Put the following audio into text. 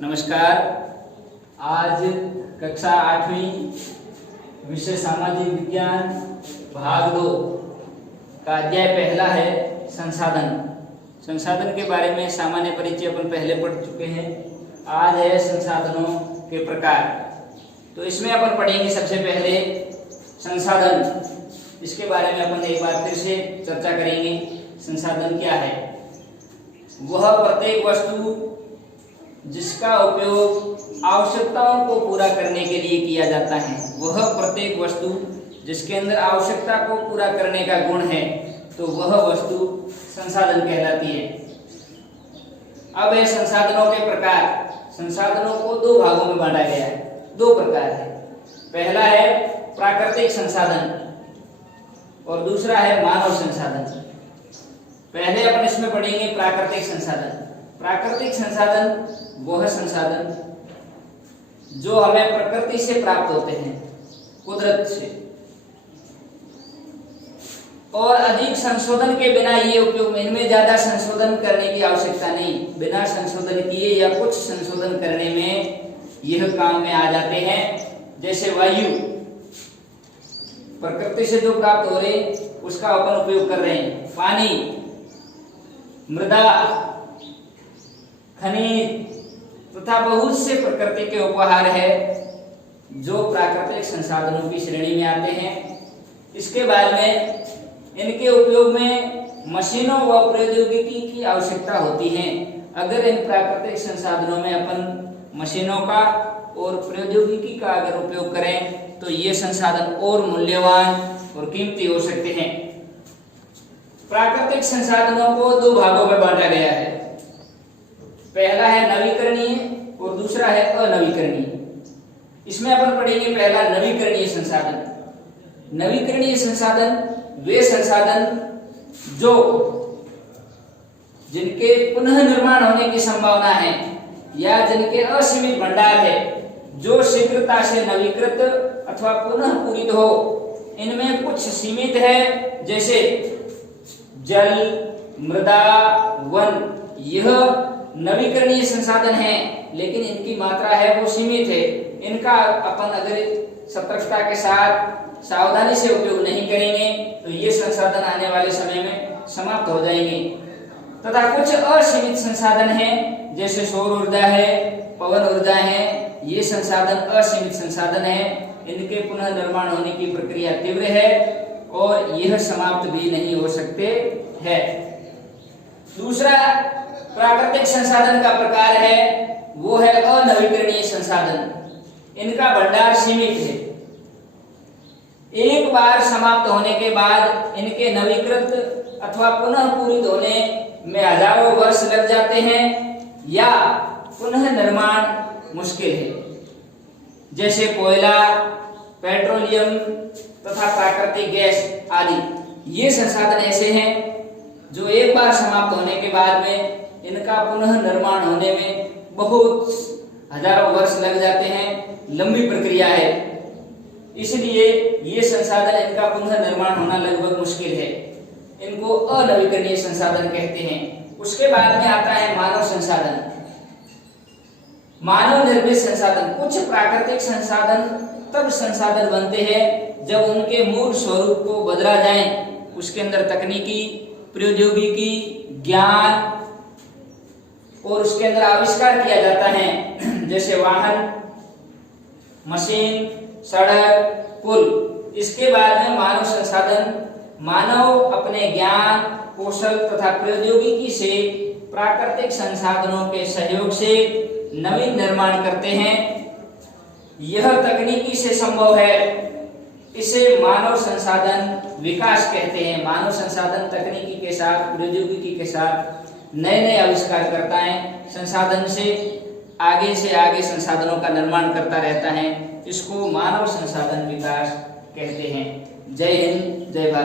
नमस्कार। आज कक्षा 8वीं विषय सामाजिक विज्ञान भाग 2 का अध्याय पहला है संसाधन। संसाधन के बारे में सामान्य परिचय अपन पहले पढ़ चुके हैं। आज है संसाधनों के प्रकार। तो इसमें अपन पढ़ेंगे सबसे पहले संसाधन। इसके बारे में अपन एक बार फिर से चर्चा करेंगे। संसाधन क्या है? वह प्रत्येक वस्तु जिसका उपयोग आवश्यकताओं को पूरा करने के लिए किया जाता है। वह प्रत्येक वस्तु जिसके अंदर आवश्यकता को पूरा करने का गुण है, तो वह वस्तु संसाधन कहलाती है। अब है संसाधनों के प्रकार। संसाधनों को दो भागों में बांटा गया है। दो प्रकार है। पहला है प्राकृतिक संसाधन और दूसरा है मानव संसाधन। पहले अपन इसमें पढ़ेंगे प्राकृतिक संसाधन। प्राकृतिक संसाधन वह संसाधन जो हमें प्रकृति से प्राप्त होते हैं, कुदरत से, और अधिक संशोधन के बिना ये उपयोग में, इनमें ज्यादा संशोधन करने की आवश्यकता नहीं। बिना संशोधन किए या कुछ संशोधन करने में यह काम में आ जाते हैं। जैसे वायु प्रकृति से जो प्राप्त हो रहे उसका अपन उपयोग कर रहे हैं। पानी, मृदा, खनिज तथा बहुत से प्रकृति के उपहार है जो प्राकृतिक संसाधनों की श्रेणी में आते हैं। इसके बाद में इनके उपयोग में मशीनों व प्रौद्योगिकी की आवश्यकता होती है। अगर इन प्राकृतिक संसाधनों में अपन मशीनों का और प्रौद्योगिकी का अगर उपयोग करें तो ये संसाधन और मूल्यवान और कीमती हो सकते हैं। प्राकृतिक संसाधनों को दो भागों में बांटा गया है। पहला है नवीकरणीय और दूसरा है अनवीकरणीय। इसमें अपन पढ़ेंगे पहला नवीकरणीय संसाधन। नवीकरणीय संसाधन वे संसाधन जो जिनके पुनः निर्माण होने की संभावना है या जिनके असीमित भंडार है, जो शीघ्रता से नवीकृत अथवा पुनः पूरित हो। इनमें कुछ सीमित है, जैसे जल, मृदा, वन। यह नवीकरणीय संसाधन है, लेकिन इनकी मात्रा है वो सीमित है। इनका अपन अगर सतर्कता के साथ सावधानी से उपयोग नहीं करेंगे तो ये संसाधन आने वाले समय में समाप्त हो जाएंगे। तथा कुछ असीमित संसाधन हैं, जैसे सौर ऊर्जा है, पवन ऊर्जा है। ये संसाधन असीमित संसाधन है। इनके पुनः निर्माण होने की प्रक्रिया तीव्र है और यह समाप्त भी नहीं हो सकते हैं। दूसरा प्राकृतिक संसाधन का प्रकार है वो है अनवीकरणीय संसाधन। इनका भंडार सीमित है। एक बार समाप्त होने के बाद इनके नवीकृत अथवा पुनः पूरित होने में हजारों वर्ष लग जाते हैं या पुनः निर्माण मुश्किल है। जैसे कोयला, पेट्रोलियम तथा प्राकृतिक गैस आदि। ये संसाधन ऐसे हैं जो एक बार समाप्त होने के बाद में इनका पुनः निर्माण होने में बहुत हजारों वर्ष लग जाते हैं। लंबी प्रक्रिया है, इसलिए ये संसाधन, इनका पुनः निर्माण होना लगभग मुश्किल है। इनको अनवीकरणीय संसाधन कहते हैं। उसके बाद में आता है मानव संसाधन। मानव निर्मित संसाधन। कुछ प्राकृतिक संसाधन तब संसाधन बनते हैं जब उनके मूल स्वरूप को बदला जाए। उसके अंदर तकनीकी, प्रौद्योगिकी, ज्ञान और उसके अंदर आविष्कार किया जाता है, जैसे वाहन, मशीन, सड़क, पुल। इसके बाद में मानव संसाधन। मानव अपने ज्ञान, कौशल तथा प्रौद्योगिकी से प्राकृतिक संसाधनों के सहयोग से नवीन निर्माण करते हैं। यह तकनीकी से संभव है। इसे मानव संसाधन विकास कहते हैं। मानव संसाधन तकनीकी के साथ, प्रौद्योगिकी के साथ नए नए आविष्कार करता है। संसाधन से आगे संसाधनों का निर्माण करता रहता है। इसको मानव संसाधन विकास कहते हैं। जय हिंद, जय भारत।